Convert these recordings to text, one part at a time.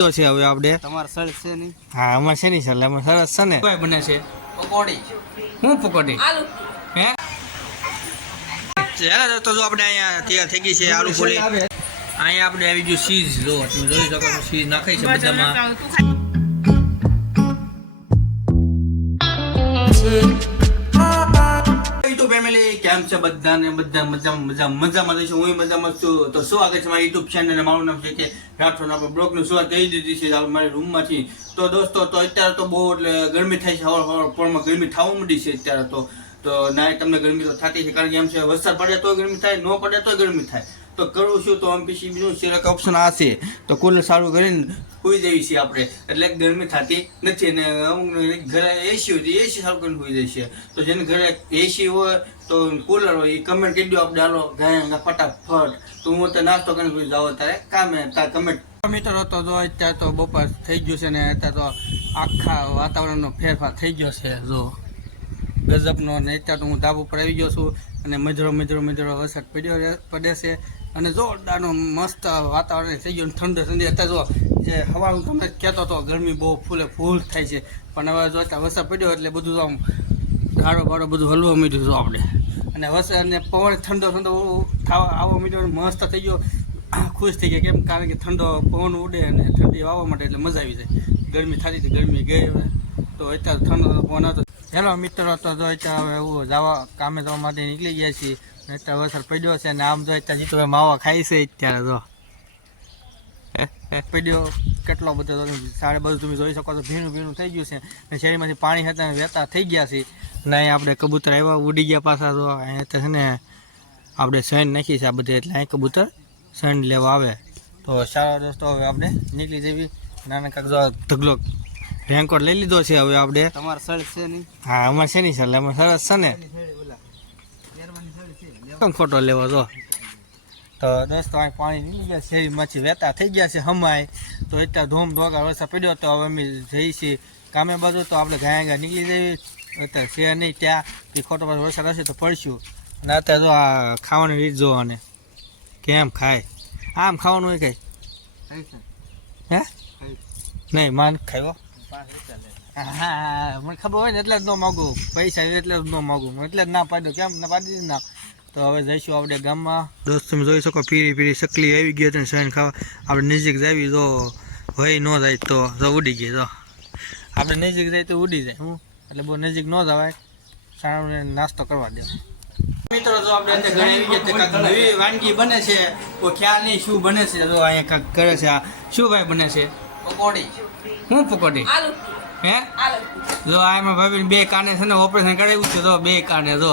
તો છે હવે આપણે. તમારે સળ છે નહીં? હા અમાર છે નહીં સર અમાર સરસ છે ને. કોઈ બને છે? પકોડી. હું પકોડી? હે? ચાલો તો જો આપણે અહીંયા તૈયાર થઈ ગઈ છે આલુ પૂરી અહીંયા આપણે આવી ગયું ચીઝ જો તમે જોઈ શકો છો ચીઝ નાખાઈ છે બધામાં. ફેમિલી કેમ છે બધાને? બધા મજામાં મજા મજામાં રહીશું હું મજામાં છું. તો શું આગળ છે મારી યુટ્યુબ ચેનલ મારું નામ છે કે રાઠોડ. આપણે બ્લોગની શરૂઆત કરી દીધી છે મારી રૂમમાંથી. તો દોસ્તો, તો અત્યારે તો બહુ એટલે ગરમી થાય છે. હવા હવા પોળમાં ગરમી થવા માંડી છે અત્યારે તો. તો ના તમને ગરમી તો થતી છે, કારણ કે એમ છે વરસાદ પડે તો ગરમી થાય, ન પડે તો ગરમી થાય. તો કરવું છું, તો આમ પછી બીજું સિરક ઓપ્શન આ છે. તો કુલર સારું કરીને સુઈ જઈએ છીએ આપણે. એટલે ગરમી થતી નથી અને અમુક ઘરે એસી હોય તો એસી સારું કરીને સુઈ જાય છે. તો જેને ઘરે એસી હોય તો કુલર હોય, એ કમેન્ટ કરી દો આપણે ડાલો ઘરે ફટાફટ. તો હું અત્યારે નાસ્તો કરીને જાઓ અત્યારે. કામે તાર કમેન્ટ મિત્રો, તો જો અત્યારે તો બપોર થઈ ગયું છે ને અત્યારે તો આખા વાતાવરણનો ફેરફાર થઈ ગયો છે, જો. ગજબનો અને અત્યારે તો હું ધાબા ઉપર આવી ગયો છું અને મજરો મજરો મજરો વરસાદ પડ્યો પડે છે. અને જોરદારનો મસ્ત વાતાવરણ થઈ ગયું ઠંડો ઠંડી. અત્યારે જો જે હવા હું તમને કહેતો હતો, ગરમી બહુ ફૂલે ફૂલ થાય છે. પણ હવે જો અત્યારે વરસાદ પડ્યો એટલે બધું આમ ઝાડો બાળો બધું હલવા મીઠું છે આપણે. અને વરસાદ અને પવન ઠંડો ઠંડો થવા આવવા મીઠો મસ્ત થઈ ગયો. ખુશ થઈ ગયા કેમ? કારણ કે ઠંડો પવન ઉડે અને ઠંડી વાવવા માટે એટલે મજા આવી જાય. ગરમી થતી હતી ગરમી ગઈ હવે. તો અત્યારે ઠંડો પવન હતો. હેલો મિત્રો, તો જો અત્યારે હવે એવું જવા, કામે જવા માટે નીકળી ગયા છીએ. અને વસર પડ્યો છે ને આમ જો અત્યારે જીતો માવા ખાઈ છે અત્યારે જો. હે, પડ્યો કેટલો બધો તો સાડે બધું તમે જોઈ શકો છો ભીનું ભીનું થઈ ગયું છે. અને શેરીમાંથી પાણી હતા ને વહેતા થઈ ગયા છે. ને અહીં આપણે કબૂતર આવ્યા ઉડી ગયા પાછા તો અહીંયા તો છે ને આપણે સૈન નાખી છે આ બધે એટલે અહીં કબૂતર સૈન લેવા આવે. તો સારા દોસ્તો હવે આપણે નીકળી જવી નાના કાંક જો ઢગલો રેનકોટ લઈ લીધો છે હવે આપણે તમારે સર છે નહીં? હા અમારે છે નહીં સર અમારે સરસ છે ને. કેમ ફોટો લેવો જો. તો દોસ્તો અહીં પાણી નીકળી ગયા મચ્છી વહેતા થઈ ગયા છે હમાય તો એટલા ધૂમ ધોગા વરસાદ પડ્યો તો હવે અમે જઈએ છીએ. કામે બાજુ તો આપણે ગયા ગયા નીકળી જઈએ. અત્યારે છે નહીં ત્યાં. કે ખોટો પાછો વરસાદ હશે તો પડશું અને અત્યારે જો આ ખાવાની રીત જોવાને. કેમ ખાય? આમ ખાવાનું હોય કઈ હે? નહીં માન ખાયો હા મને ખબર હોય ને એટલે જ ન માગું. પૈસા એટલે જ ન માગું. એટલે જ ના પાડ્યો. કેમ? ના પાડી દીધી ના તો હવે જઈશું આપણે ગામમાં. દોસ્ત તમે જોઈ શકો પીરી પીરી સકલી આવી ગઈ હતી સહેન ખાવા. આપણે નજીક જાવી તો ભય ન જાય તો તો ઉડી ગઈ તો. આપણે નજીક જાય તો ઉડી જાય હું? એટલે બહુ નજીક ન જવાય. સાણને નાસ્તો કરવા દે. મિત્રો જો આપણે અંદર ઘરે આવી ગયા કાંઈક નવી વાનગી બને છે. કોઈ ખ્યાલ નહીં શું બને છે. જો અહીંયા કાંઈક કરે છે. આ શું ભાઈ બને છે? પકોડી. હું પકોડી? આલુ. હે? જો આ એમાં ભાભી બે કાને છે ને ઓપરેશન કરાવ્યું છે તો બે કાને જો.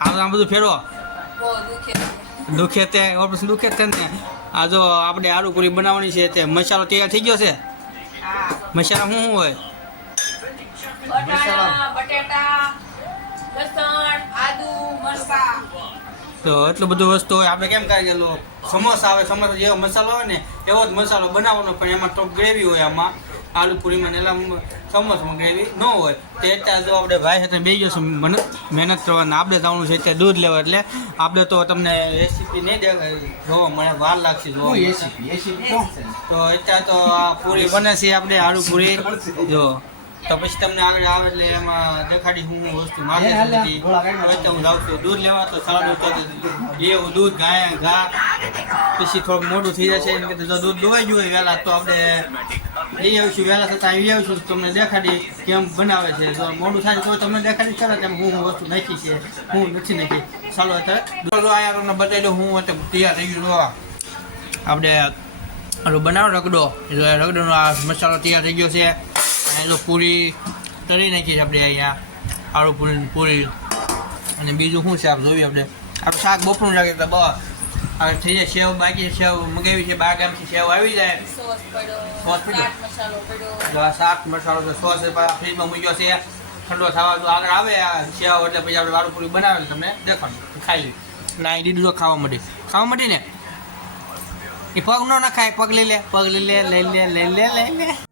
આ તો આમ બધું ફેરવો. દુખે તે ઓપરેશન દુખે છે ને આ જો આપણે આલુ પૂરી બનાવવાની છે તે. મસાલો તૈયાર થઈ ગયો છે? મસાલા શું શું હોય તો એટલું બધું વસ્તુ હોય આપણે કેમ કરીએ સમોસા આવે સમોસા જેવો મસાલો હોય ને એવો જ મસાલો બનાવવાનો પણ એમાં તો ગ્રેવી હોય આમાં. આલુ પૂરીમાં એલા સમોસામાં ગ્રેવી ન હોય તો અત્યારે જો આપણે ભાઈ સાથે બે જશું મને મહેનત કરવાના આપણે જવાનું છે અત્યારે દૂધ લેવા એટલે આપણે તો તમને રેસીપી નહીં જોવા મળે વાર લાગશે જોવા તો અત્યારે તો આ પૂરી બને છે આપણે આલુ પૂરી જો. તો પછી તમને આગળ આવે એટલે એમાં દેખાડી હું વસ્તુ માગે છે. હું છું. દૂધ લેવા તો સારું તો એવું દૂધ ગાય ઘા. પછી થોડુંક મોટું થઈ જશે. એમ કે જો દૂધ દોવાઈ ગયું હોય વહેલા તો આપણે લઈ આવીશું. વહેલા થતાં આવી આવીશું. તમને દેખાડી કેમ બનાવે છે. જો મોટું થાય તો તમને દેખાડી ચાલે કે હું વસ્તુ નાખી છે. હું નથી નાખી. ચાલો અત્યારે આયારોને આયા બતાવી દઉં. હું અત્યારે તૈયાર થઈ ગયું જો આપણે બનાવો રગડો. એટલે રગડોનો આ મસાલો તૈયાર થઈ ગયો છે. અને જો પૂરી તળી નાખી છે આપણે અહીંયા આળુ પૂરી પૂરી. અને બીજું શું છે આપણે જોઈએ આપણે? આપણે શાક બપોરનું લાગે તો બસ. આ થઈ જાય સેવ બાકી સેવ મગાવી છે બાર ગામથી સેવ આવી જાય. સોસ પડ્યો શાક મસાલો તો સોસ ફ્રીજમાં મૂક્યો છે. ઠંડો થવા જો આગળ આવે આ સેવ એટલે પછી આપણે વાળું પૂરી બનાવે તમને દેખાડું. ખાઈ લઈ ના અહીં દીધું તો ખાવા માટે. ખાવા માટે ને? એ પગ ન ના ખાય પગ લઈ લે પગ લઈ લે લઈ લે લઈ લે લઈ લે.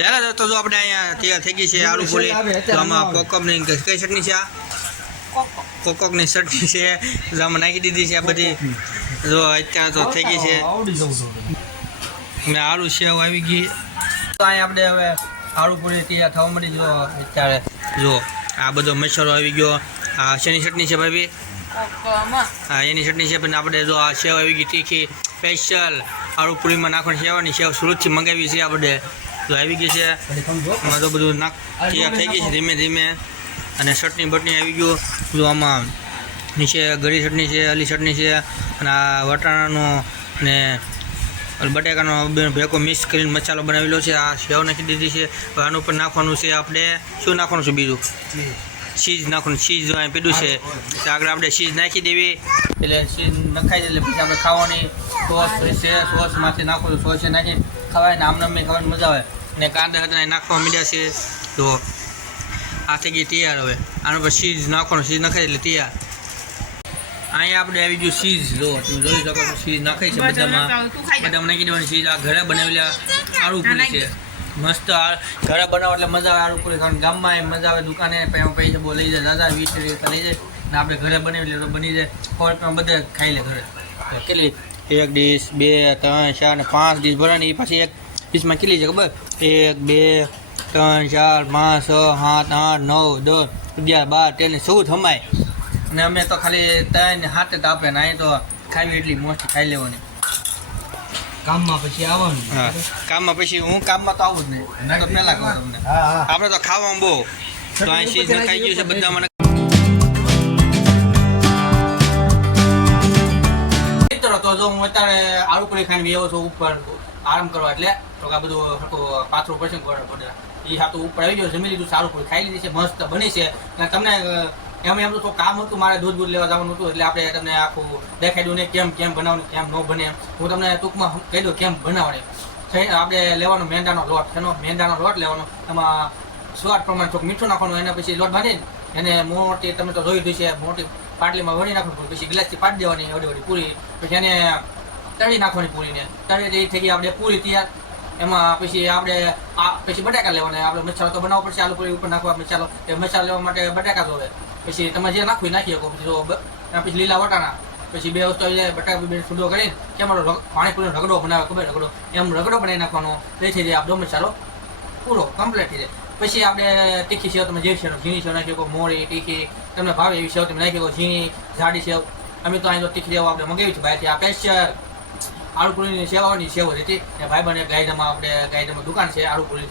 છે. હેલા તો જો આપણે અહીંયા તૈયાર થઈ ગઈ છે આલુ પૂરી. તો આમાં કોકમની કઈ ચટણી છે આ? કોકો કોકોકની ચટણી છે. જો આમાં નાખી દીધી છે આ બધી. જો અત્યારે તો થઈ ગઈ છે. મેં આલુ સેવ આવી ગઈ. તો અહીંયા આપણે હવે આલુ પૂરી તૈયાર થવા માંડી જો અત્યારે જો આ બધો મસાલો આવી ગયો. આ શેની ચટણી છે ભાઈ હા એની ચટણી છે. પણ આપણે જો આ સેવ આવી ગઈ તીખી સ્પેશિયલ આલુ પૂરીમાં નાખવાની સેવાની સેવ સુરતથી મંગાવી છે આપણે. જો આવી ગઈ છે. આમાં તો બધું નાક તૈયાર થઈ ગઈ છે ધીમે ધીમે. અને ચટણી બટણી આવી ગયું. બધું આમાં નીચે ગળી ચટણી છે, અલી ચટણી છે, અને આ વટાણાનો ને બટેકાનો ભેગો મિક્સ કરીને મસાલો બનાવેલો છે. આ સેવ નાખી દીધી છે. આનું ઉપર નાખવાનું છે આપણે, શું નાખવાનું છે બીજું? ચીઝ નાખવાનું, ચીઝ અહીં પીધું છે. તો આગળ આપણે ચીઝ નાખી દેવી. એટલે ચીઝ નખાઈ દે એટલે પછી આપણે ખાવાની સોસ છે, સોસમાંથી નાખવાનું સોસ નાખી. ખવાય ને આમ આમને ખાવાની મજા આવે. ને કાંદા હતા નાખવા મીડ્યા છે. તો આ થઈ ગઈ તૈયાર હવે. આના પર સીઝ નાખવાનું સીઝ નખાય એટલે તૈયાર. અહીંયા આપણે આવી ગયું સીઝ જો તમે જોઈ શકો છો સીઝ નાખાય છે બધામાં. બધા નાખી દેવાની સીઝ આ ઘરે બનાવેલા આળુ પૂરી છે. મસ્ત ઘરે બનાવો એટલે મજા આવે આળુ પૂરી ખાવાની. ગામમાં એ મજા આવે દુકાને પૈસા બહુ લઈ જાય દાદા વીસ રૂપિયા લઈ જાય. ને આપણે ઘરે બનાવી લે તો બની જાય. ફોર્ટમાં બધા ખાઈ લે ઘરે. કેટલી? એક ડીશ બે ત્રણ ચાર ને પાંચ ડીશ ભરવાની. એ પાછી એક ડીશમાં કેટલી છે ખબર? એક બે ત્રણ ચાર પાંચ છ સાત આઠ નવ દસ અગિયાર બાર તેર ચૌદ થમાય અને અમે તો ખાલી ત્રણ હાથે જ આપે ને અહીં તો ખાવી એટલી મોસ્ટ ખાઈ લેવાની. કામમાં પછી આવવાનું. કામમાં પછી હું કામમાં તો આવું જ નહીં. તો પહેલા કહું તમને. આપણે તો ખાવામાં બહુ. તો અહીં ખાઈ ગયું છે બધા મને તો હું અત્યારે પૂરી ખાઈને એવો છું ઉપર આરામ કરવા એટલે. તો આ બધું હરખું પાથરું પડશે એ હાથું ઉપર આવી ગયો, જમી લીધું, સારું ખાઈ લીધી છે, મસ્ત બની છે. તમને એમ એમ તો કામ હતું, મારે દૂધ દૂધ લેવા જવાનું હતું, એટલે આપણે તમને આખું દેખાઈ દઉં ને કેમ કેમ બનાવવાનું, કેમ ન બને. હું તમને ટૂંકમાં કહી દઉં કેમ બનાવવાની. છે, આપણે લેવાનો મેંદાનો લોટ એનો મેંદાનો લોટ લેવાનો. એમાં સ્વાદ પ્રમાણે થોડુંક મીઠું નાખવાનું, એના પછી લોટ બાંધીને એને મોટી, તમે તો જોઈ છે મોટી પાટલીમાં વળી નાખવાનું પછી ગ્લાસથી પાડી દેવાની અડી વડી પૂરી. પછી એને તળી નાખવાની પૂરીને. તળી થઈ ગઈ આપણે પૂરી તૈયાર. એમાં પછી આપણે આ પછી બટાકા લેવાના. આપણે મસાલો તો બનાવવો પડશે. આલુ પૂરી ઉપર નાખવા મસાલો એ મસાલો લેવા માટે બટાકા જોવે. પછી તમે જે નાખવી નાખી શકો. જો પછી લીલા વટાણા. પછી બે વસ્તુ આવી જાય બટાકા બે સુડો કરીને કેમ પાણીપુરીનો રગડો બનાવે ખબર? રગડો. એમ રગડો બનાવી નાખવાનો. એ થઈ જાય આપણો મસાલો. પૂરો કમ્પ્લીટ થઈ જાય પછી આપણે તીખી સેવ તમે જે સેવ ઝીણી સેવ નાખી શકો મોડી તીખી, તમને ભાવે એવી સેવ તમે નાખી શકો, ઝીણી, જાડી સેવ. અમે તો અહીં તો તીખી સેવ આપણે મંગાવી છે બહારથી. આ સ્પેશિયલ આલુપુરીની સેવાની સેવ હતી. એ ભાઈ બને ગાયડામાં આપણે ગાયડામાં દુકાન છે આલુપુરી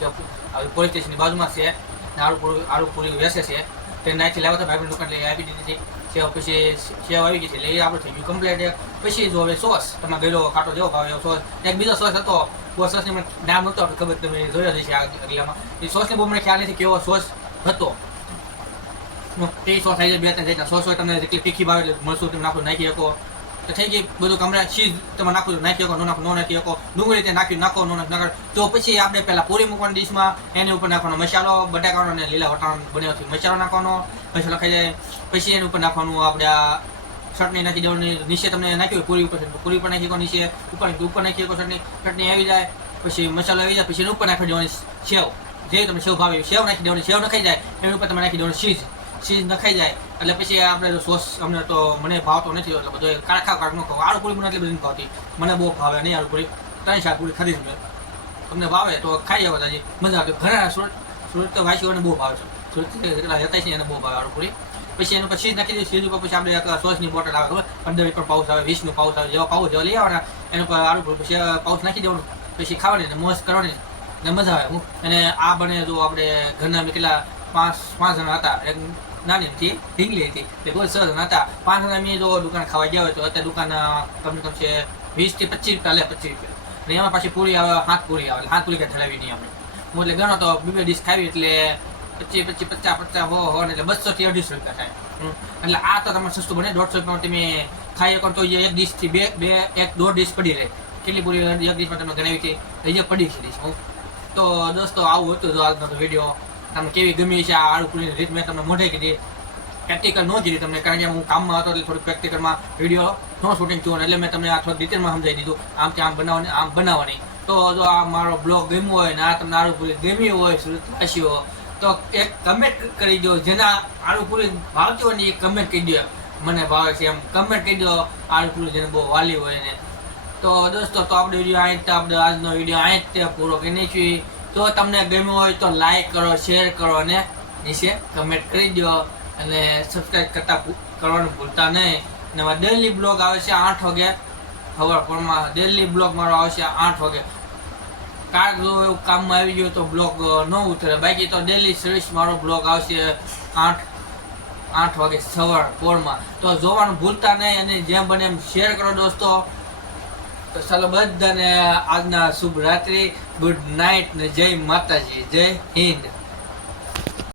પોલીસ સ્ટેશનની બાજુમાં છે. ને આલુપુરી આલુપુરી વેસે છે. તે નાખી લેવા તો ભાઈ દુકાન લઈ આપી દીધી હતી. સેવ પછી સેવ આવી ગઈ છે એટલે આપણે થઈ ગયું કમ્પ્લીટ પછી જો હવે સોસ, તમે ગયેલો કાંટો જેવો ભાવે એવો સોસ. એક બીજો સોસ હતો સોસની મને નામ નહોતો ખબર તમે જોયો હશે આ અગલામાં એ સોસને બહુ મને ખ્યાલ નથી કેવો સોસ હતો. તે સોસ આવી જાય બે ત્રણ જાતના સોસ હોય, તમને જેટલી તીખી ભાવે એટલે મરસું તમે નાખો, નાખી શકો. તો થઈ ગઈ બધું કમરા ચીઝ તમે નાખો નાખી શકો, ન નાખો ન નાખી શકો. ડુંગળી ત્યાં નાખ્યું નાખો, ન નાખો નાખો. તો પછી આપણે પહેલાં પૂરી મૂકવાની ડીશમાં, એની ઉપર નાખવાનો મસાલો, બટાકાનો અને લીલા વટાણ બન્યો છે, મસાલો નાખવાનો. મસાલો ખાઈ જાય, પછી એની ઉપર નાખવાનું આપણે આ ચટણી નાખી દેવાની, નીચે તમને નાખ્યું પૂરી ઉપર પૂરી ઉપર નાખી નીચે ઉપર ઉપર નાખી શકો ચટણી ચટણી આવી જાય, પછી મસાલો આવી જાય, પછી ઉપર નાખી દેવાની સેવ. જે તમને સેવ ભાવે, સેવ નાખી દેવાની, સેવ નખાઈ જાય, એની ઉપર તમે નાખી દેવાની ચીઝ. ચીઝ નખાઈ જાય, એટલે પછી આપણે સોસ, અમને તો મને ભાવતો નથી એટલે બધો કાળખા કાઢ ન ખાવ. આળુ પૂરી મને એટલી બધી ભાવતી. મને બહુ ભાવે, નહીં આળુ પૂરી ત્રણ શાક પૂરી ખરીદ તમને ભાવે તો ખાઈ જાવ તાજી મજા આવે. ઘણા સુરત સુરત તો વાસીઓને બહુ ભાવે છે. સુરત રહેતા છે એને બહુ ભાવે આળુ પૂરી પછી એનું પછી નાખી દઈએ ઉપર પછી આપણે એક સોસની બોટલ આવે પંદર પણ પાઉસ આવે, વીસનું પાઉસ આવે, જેવા પાઉસ જેવા લઈ આવવાના. એનું પર પછી પાઉસ નાખી દેવાનું. પછી ખાવાની મોસ કરવાની ને મજા આવે હું અને આ બને જો આપણે ઘરના અમે કેટલા પાંચ પાંચ જણા હતા. એક નાની હતી, ઢીંગલી હતી. તે બહુ સરસ હતા. પાંચ જણા અમે જો દુકાન ખાવા ગયા હોય તો અત્યારે દુકાન કમ કમ છે વીસથી પચીસ રૂપિયા લે, પચીસ રૂપિયા. અને એમાં પાછી પૂરી આવે, હાથ પૂરી આવે. હાથ પૂરી કાંઈ ઠલાવી નહીં આપણે. હું એટલે ગણો તો બે ડીશ ખાવી એટલે પચીસ પચીસ, પચાસ પચાસ, હો હો એટલે બસો થી અઢીસો રૂપિયા થાય. એટલે આ તો તમારે સસ્તું બને, દોઢસો રૂપિયામાં તમે ખાઈ શકો તો એક ડીશથી બે બે, એક, દોઢ ડીશ પડી રહે. કેટલી પૂરી એક ડીશમાં તમે ગણાવી હતી એ પડી છે ડીશ તો દોસ્તો, આવું હતું જો આજનો વીડિયો તમને કેવી ગમી છે આ આળુ પૂરીની રીત, મેં તમને મોઢે કીધી. પ્રેક્ટિકલ ન કીધી તમને, કારણ કે હું કામમાં હતો એટલે થોડું પ્રેક્ટિકલમાં વીડિયો નો શૂટિંગ થયું એટલે મેં તમને આ થોડું ડિટેલમાં સમજાવી દીધું. આમ કે આમ બનાવવાની આમ બનાવવાની. તો જો આ મારો બ્લોગ ગમ્યો હોય ને, આ તમને આળુ પૂરી ગમી હોય, સુરતવાસીઓ તો એક કમેન્ટ કરી દો, જેના આલુપુરી ભાવતી હોય ને એ કમેન્ટ કહી દો. મને ભાવે છે એમ કમેન્ટ કહી દો. આલુપુરી જેને બહુ વાલી હોય ને. તો દોસ્તો, તો આપણે વીડિયો અહીં તો આપણે આજનો વીડિયો અહીં જ પૂરો કરી છીએ તો તમને ગમ્યો હોય તો લાઈક કરો શેર કરો અને નીચે કમેન્ટ કરી દો. અને સબસ્ક્રાઈબ કરતા કરવાનું ભૂલતા નહીં. અને ડેલી બ્લોગ આવે છે આઠ વાગે. ખબર પણ ડેલી બ્લોગ મારો આવશે આઠ વાગે. કાંઈક એવું કામમાં આવી ગયું તો બ્લોગ ન ઉતરે. બાકી તો ડેલી સર્વિસ મારો બ્લોગ આવશે આઠ આઠ વાગે સવાર, પોરમાં. તો જોવાનું ભૂલતા નહીં અને જેમ બને એમ શેર કરો દોસ્તો. તો ચાલો બધાને આજના શુભ રાત્રિ. ગુડ નાઇટ ને જય માતાજી, જય હિન્દ.